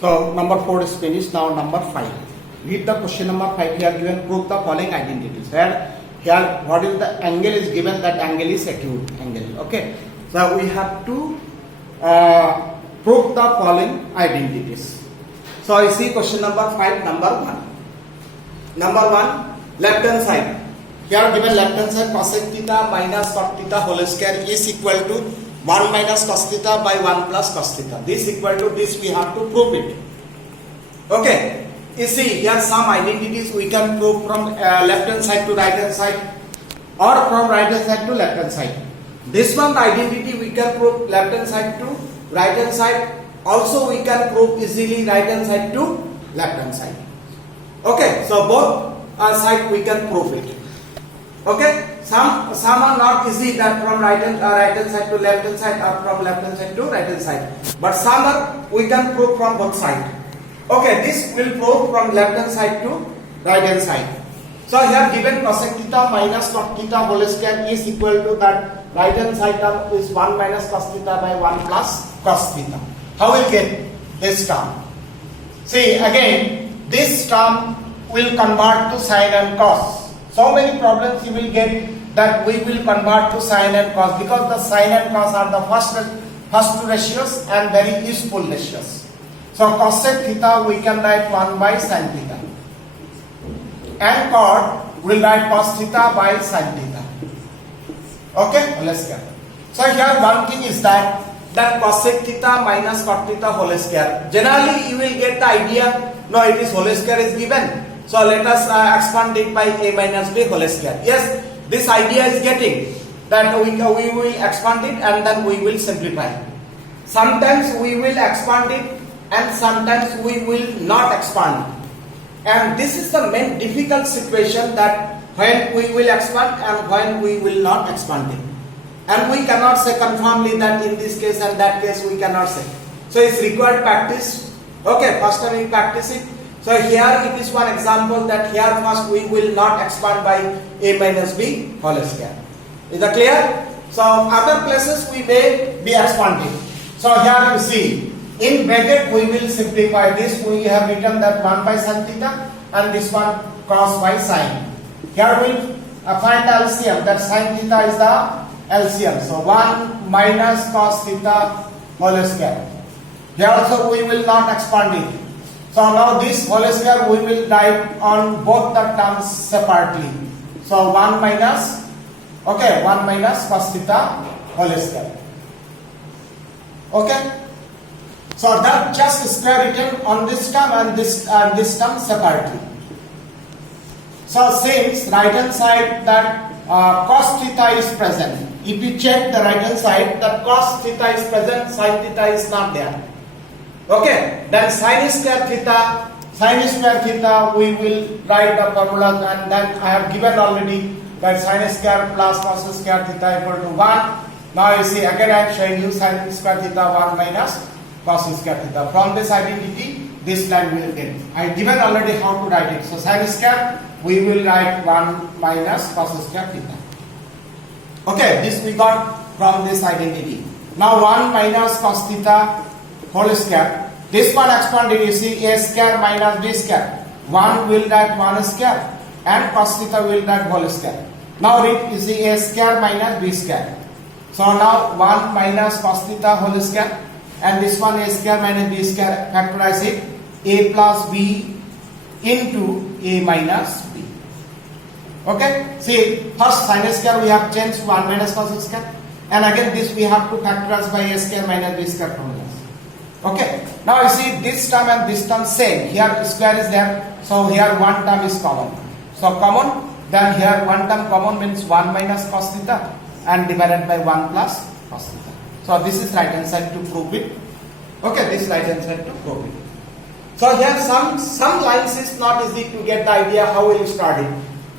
So number 4 is finished. Now number 5. Read the question number 5. Here given prove the following identities. Here what is the angle is given, that angle is acute angle. Okay. So we have to prove the following identities. So I see question number 5, number 1. Number 1, left hand side. Here given left hand side cosec theta minus cot theta whole square is equal to 1 minus cos theta by 1 plus cos theta. This equal to this, we have to prove it. Okay. You see here some identities we can prove from left hand side to right hand side, or from right hand side to left hand side. This one the identity we can prove left hand side to right hand side. Also we can prove easily right hand side to left hand side. Okay. So both side we can prove it. Okay. Some are not easy, that from right hand side to left hand side, or from left hand side to right hand side. But some are we can prove from both sides. Okay, this will prove from left hand side to right hand side. So here given cosec theta minus cot theta whole square is equal to that right hand side term is 1 minus cos theta by 1 plus cos theta. How will get this term? See again, this term will convert to sine and cos. So many problems you will get that we will convert to sine and cos, because the sine and cos are the first two ratios and very useful ratios. So cosec theta we can write 1 by sin theta, and cot will write cos theta by sin theta. Okay, let's go. So here one thing is that cosec theta minus cot theta whole square. Generally you will get the idea, no, it is whole square is given. So let us expand it by a minus b whole square. Yes, this idea is getting that we will expand it and then we will simplify. Sometimes we will expand it and sometimes we will not expand. And this is the main difficult situation, that when we will expand and when we will not expand it. And we cannot say confirmly that in this case and that case we cannot say. So it's required practice. Okay, first time we practice it. So here it is one example that here first we will not expand by a minus b whole square. Is that clear? So other places we may be expanding. So here you see, in bracket we will simplify this. We have written that 1 by sin theta and this one cos by sin. Here we will find the LCM, that sin theta is the LCM. So 1 minus cos theta whole square. Here also we will not expand it. So now this whole square we will write on both the terms separately. So 1 minus cos theta whole square. Okay. So that just square written on this term and this term separately. So since right hand side that cos theta is present, if you check the right hand side, that cos theta is present, sin theta is not there. Okay, then sin square theta we will write the formula, and then I have given already that sin square plus cos square theta equal to 1. Now you see again I am showing you sin square theta 1 minus cos square theta. From this identity this line will get. I given already how to write it. So sin square we will write 1 minus cos square theta. Okay, this we got from this identity. Now 1 minus cos theta whole square. This one expanded, you see a square minus b square. 1 will write 1 square and cos theta will write whole square. Now read, you see a square minus b square. So now 1 minus cos theta whole square, and this one a square minus b square, factorize it, a plus b into a minus b. Okay, see first sin square we have changed 1 minus cos square, and again this we have to factorize by a square minus b square formulas. Okay, now you see this term and this term same. Here square is there, so here one term is common. So common, then here one term common means 1 minus cos theta and divided by 1 plus cos theta. So this is right hand side to prove it. Okay, this right hand side to prove it. So here some lines is not easy to get the idea how will you start it.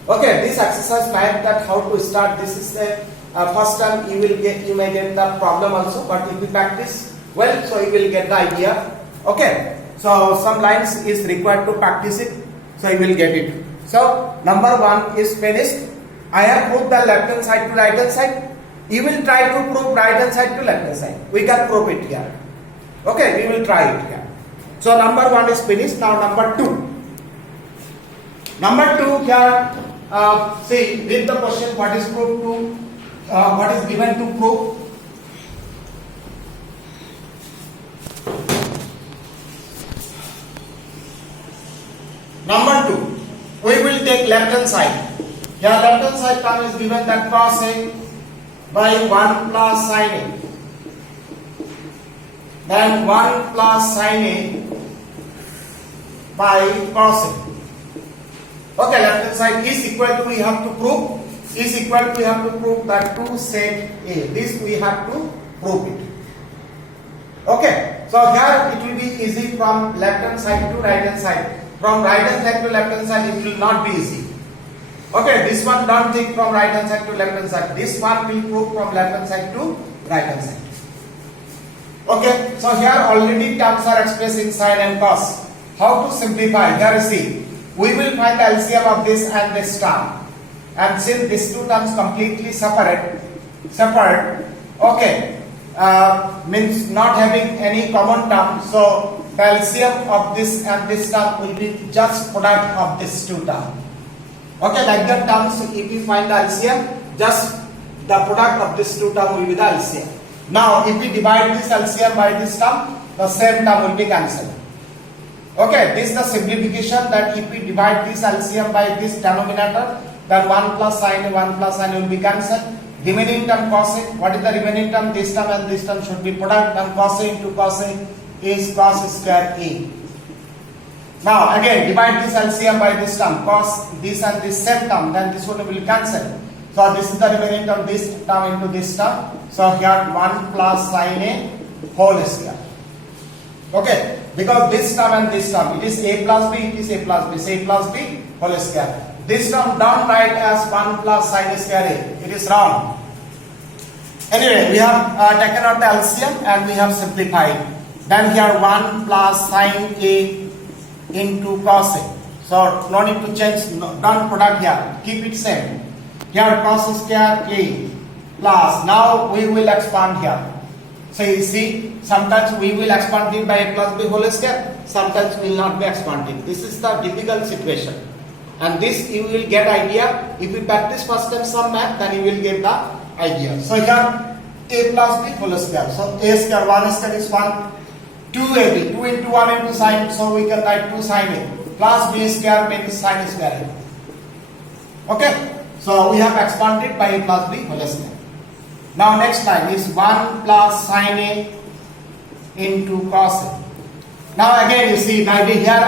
Okay, this exercise meant that how to start. This is the first time you may get the problem also, but if you practice well, so you will get the idea. Okay, so some lines is required to practice it, so you will get it. So number 1 is finished. I have proved the left hand side to right hand side. You will try to prove right hand side to left hand side. We can prove it here. Okay, we will try it here. So number 1 is finished. Now number 2. Number 2 here, see, read the question. What is proved to? What is given to prove? Number 2, we will take left hand side. Here left hand side term is given that cos A by 1 plus sin A. Then 1 plus sin A by cos A. Okay, left hand side is equal to, we have to prove, is equal to, we have to prove that 2 sec A. This we have to prove it. Okay, so here it will be easy from left hand side to right hand side. From right hand side to left hand side it will not be easy. Okay, this one don't think from right hand side to left hand side. This one will prove from left hand side to right hand side. Okay, so here already terms are expressed in sin and cos. How to simplify? Here you see, we will find the LCM of this and this term. And since these two terms completely separate, okay, means not having any common term, so the LCM of this and this term will be just product of these two terms. Okay, like that terms, if you find the LCM, just the product of these two terms will be the LCM. Now, if we divide this LCM by this term, the same term will be cancelled. Okay, this is the simplification, that if we divide this LCM by this denominator, then 1 plus sin A, 1 plus sin A will be cancelled. Remaining term cos A, what is the remaining term? This term and this term should be product, then cos A into cos A is cos square A. Now again divide this LCM by this term, cos this and this same term, then this one will cancel. So this is the remaining term, this term into this term. So here 1 plus sin A whole square. Okay, because this term and this term, it is A plus B, it is A plus B, so A plus B whole square. This term don't write as 1 plus sin square A, it is wrong. Anyway, we have taken out the LCM and we have simplified. Then here 1 plus sin A into cos A. So no need to change, don't product here, keep it same. Here cos square A plus, now we will expand here. So you see, sometimes we will expand it by A plus B whole square, sometimes will not be expanded. This is the difficult situation. And this you will get idea, if you practice first time some math, then you will get the idea. So here A plus B whole square. So A square, 1 square is 1. 2ab, 2 into 1 into sin, so we can write 2 sin A plus b square means sin square A. Okay, so we have expanded by A plus b whole square. Now next line is 1 plus sin A into cos A. Now again you see the idea here,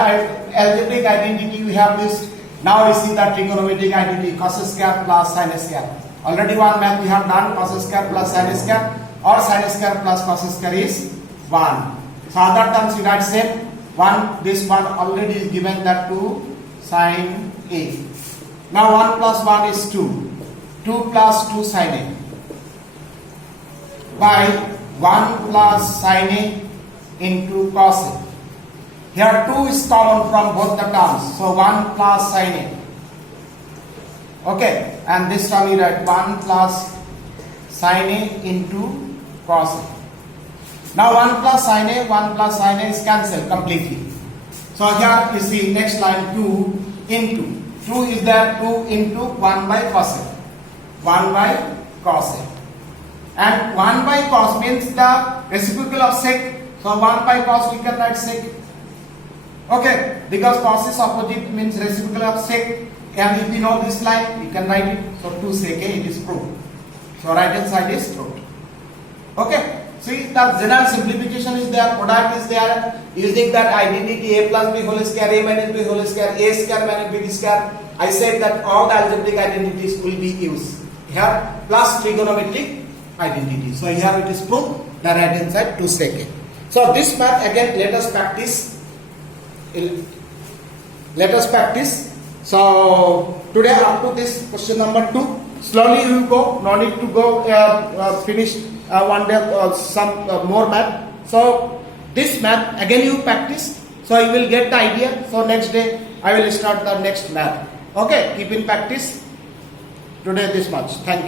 algebraic identity we have this. Now we see the trigonometric identity, cos square plus sin square. Already one math we have done, cos square plus sin square, or sin square plus cos square is 1. So other terms you write same. 1, this one already is given that 2 sin A. Now 1 plus 1 is 2. 2 plus 2 sin A. By 1 plus sin A into cos A. Here 2 is common from both the terms. So 1 plus sin A. Okay. And this term you write 1 plus sin A into cos A. Now 1 plus sin A, 1 plus sin A is cancelled completely. So here you see next line 2 into. 2 is there, 2 into 1 by cos A. 1 by cos A. And 1 by cos means the reciprocal of sec. So 1 by cos we can write sec. Okay, because cos is opposite means reciprocal of sec. And if you know this line, you can write it. So 2 sec A, it is proved. So right hand side is proved. Okay. See, the general simplification is there, product is there, using that identity A plus B whole square, A minus B whole square, A square minus B square. I said that all the algebraic identities will be used here, plus trigonometric identity. So here it is proved, the right hand side 2 sec A. So this math again let us practice. So today up to this question number 2. Slowly you will go, no need to go finish one day some more math. So this math again you practice, so you will get the idea. So next day I will start the next math. Okay, keep in practice. Today this much. Thank you.